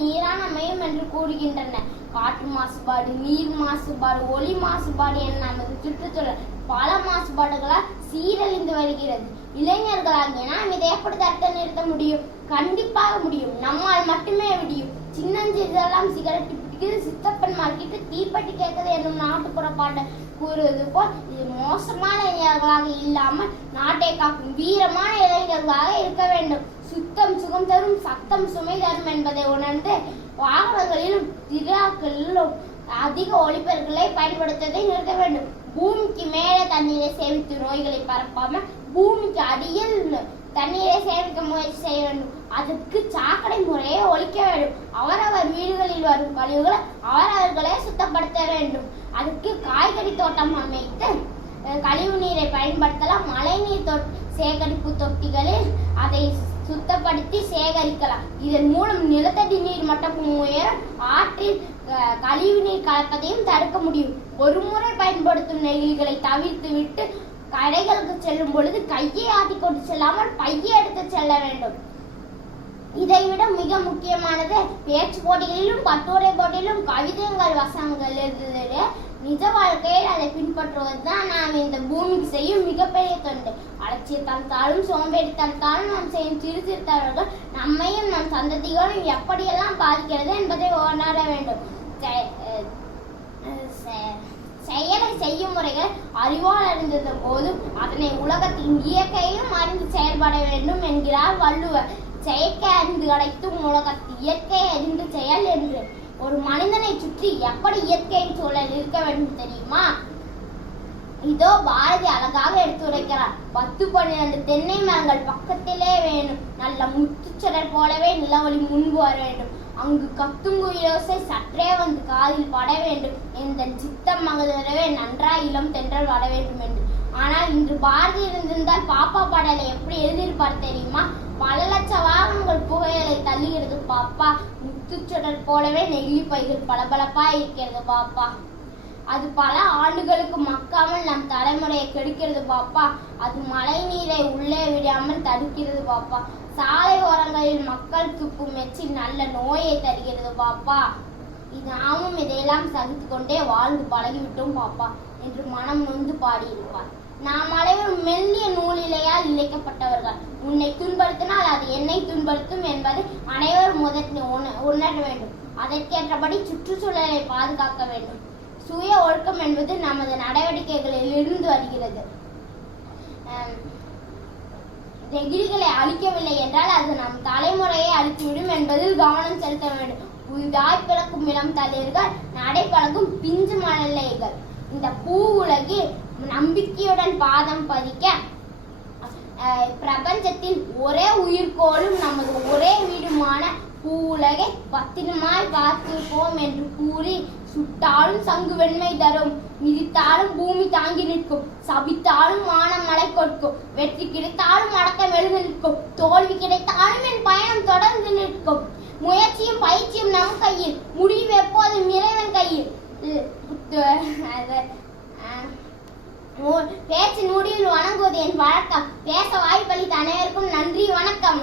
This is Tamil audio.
நீரான மையம் என்று கூறுகின்றன. காற்று மாசுபாடு, நீர் மாசுபாடு, ஒலி மாசுபாடு என நமது சுற்றுச்சூழல் பல மாசுபாடுகளால் சீரழிந்து வருகிறது. இளைஞர்களாகிய நாம் இதை எப்படி தடுத்து நிறுத்த முடியும்? கண்டிப்பாக முடியும். நம்மால் மட்டுமே முடியும். சின்னஞ்சிறிதெல்லாம் சிகரெட் பிடிக்குது, சித்தப்பன் மார்க்கிட்டு தீப்பெட்டி கேட்குது என்னும் நாட்டுப்புற பாட்டை கூறுவது போல் இது மோசமான இளைஞர்களாக இல்லாமல் நாட்டை காக்கும் வீரமான இளைஞர்களாக இருக்க வேண்டும். சுத்தம் சுகம் தரும், சத்தம் சுமை தரும் என்பதை உணர்ந்து வாகனங்களிலும் திருவிழாக்களிலும் அதிக ஒலிபெருக்களை பயன்படுத்துவதை நிறுத்த வேண்டும். பூமிக்கு மேலே தண்ணீரை சேமித்து நோய்களை பரப்பாமல் பூமிக்கு அடியில் தண்ணீரை சேமிக்க முயற்சி செய்ய வேண்டும். அதற்கு சாக்கடை முறையை ஒழிக்க வேண்டும். அவரவர் வீடுகளில் வரும் கழிவுகளை அவரவர்களே சுத்தப்படுத்த வேண்டும். அதுக்கு காய்கறி தோட்டம் அமைத்து கழிவு நீரை பயன்படுத்தலாம். மழைநீர் சேகரிப்பு தொட்டிகளில் அதை சுத்தப்படுத்தி சேகரிக்கலாம். இதன் மூலம் நிலத்தடி நீர் மட்டம் உயரம், ஆற்றில் கழிவு நீர் கலப்பதையும் தடுக்க முடியும். ஒரு முறை பயன்படுத்தும் நெகிழிகளை தவிர்த்து விட்டு கடைகளுக்கு செல்லும் பொழுது கையை ஆட்டிக்கொண்டு செல்லாமல் பையை எடுத்து செல்ல வேண்டும். இதைவிட மிக முக்கியமானது பேச்சு போட்டிகளிலும் கட்டுரை போட்டியிலும் கவிதைகள் வசனங்கள் எழுதுவது நிஜ வாழ்க்கையில் அதை பின்பற்றுவதுதான் நாம் இந்த பூமிக்கு செய்யும் மிகப்பெரிய தொண்டு. அலட்சியத்தாலும் சோம்பேறித்தனத்தாலும் நாம் செய்யும் சிறு சிறு தவறுகள் நம்மையும் நம் சந்ததிகளும் எப்படியெல்லாம் பாதிக்கிறது என்பதை உணர வேண்டும். செயலை செய்யும் முறைகள் அறிவால் அறிந்தது போதும் அதனை உலகத்தின் இயற்கையும் அறிந்து செயல்பட வேண்டும் என்கிறார் வள்ளுவர். செயற்கை அறிந்து கிடைத்தும் உலகத்து இயற்கை அறிந்து செயல் என்று. ஒரு மனிதனை சுற்றி எப்படி இயற்கையின் சூழல் இருக்க வேண்டும் தெரியுமா? இதோ பாரதி அழகாக எடுத்துரைக்கிறார். 10-12 தென்னை மரங்கள் பக்கத்திலே வேணும். நல்ல முத்துச்சடர் போலவே நிலவொளி முன்பு வர வேண்டும். அங்கு கத்துங்குயிலோசை சற்றே வந்து காதில் பட வேண்டும். எந்த சித்தம் மகதரவே நன்றாய் இளம் தென்றல் வர வேண்டும் என்று. ஆனால் இன்று பாரதி இருந்திருந்தால் பாப்பா பாடலை எப்படி எழுதியிருப்பார் தெரியுமா? பல லட்ச வாகனங்கள் புகையலை தள்ளுகிறது பாப்பா, முத்துச்சுடர் போலவே நெகிழி பைகள் பளபளப்பா இருக்கிறது பாப்பா. அது பல ஆண்டுகளுக்கு மக்காமல் நம் தலைமுறையை கெடுக்கிறது பாப்பா. அது மழை நீரை உள்ளே விடாமல் தடுக்கிறது பாப்பா. சாலை ஓரங்களில் மக்கள் துப்பும் எச்சில் நல்ல நோயை தருகிறது பாப்பா. நாமும் இதையெல்லாம் சகித்து கொண்டே வாழ்ந்து பழகிவிட்டோம் பாப்பா என்று மனம் நொந்து பாடியிருப்பார். நாம் அனைவரும் மெல்லிய நூலிலையால் இழைக்கப்பட்டவர்கள். உன்னை துன்படுத்தினால் அது என்னை துன்படுத்தும் என்பதை அனைவரும் முதலில் உணர வேண்டும். அதற்கேற்றபடி சுற்றுச்சூழலை பாதுகாக்க வேண்டும். சுய ஒழுக்கம் என்பது நமது நடவடிக்கைகளில் இருந்து வருகிறது. நெகிழிகளை அழிக்கவில்லை என்றால் அது நம் தலைமுறையை அழித்துவிடும் என்பதில் கவனம் செலுத்த வேண்டும். புதிதாய் பிறக்கும் இளம் தளிர்கள், நடைபழகும் பிஞ்சு மழலைகள் இந்த பூ உலகில் நம்பிக்கையுடன் பாதம் பதிக்க பிரபஞ்சத்தின் ஒரே உயிர்கோளும் நமது ஒரே வீடுமான பூ உலகை பத்திரமாய் காத்திருப்போம் என்று கூறி, சுட்டாலும் சங்கு வெண்மை தரும், மிதித்தாலும் பூமி தாங்கி நிற்கும், சபித்தாலும் வானம் மலை கொடுக்கும், வெற்றி கிடைத்தாலும் அடக்கம் எழுந்து நிற்கும், தோல்வி கிடைத்தாலும் என் பயணம் தொடர்ந்து நிற்கும். முயற்சியும் பயிற்சியும் நம் கையில், முடிவு எப்போதும் இறைவன் கையில். பேச்சின் முடிவில் வணங்குவது என் வழக்கம். பேச வாய்ப்பளித்த அனைவருக்கும் நன்றி, வணக்கம்.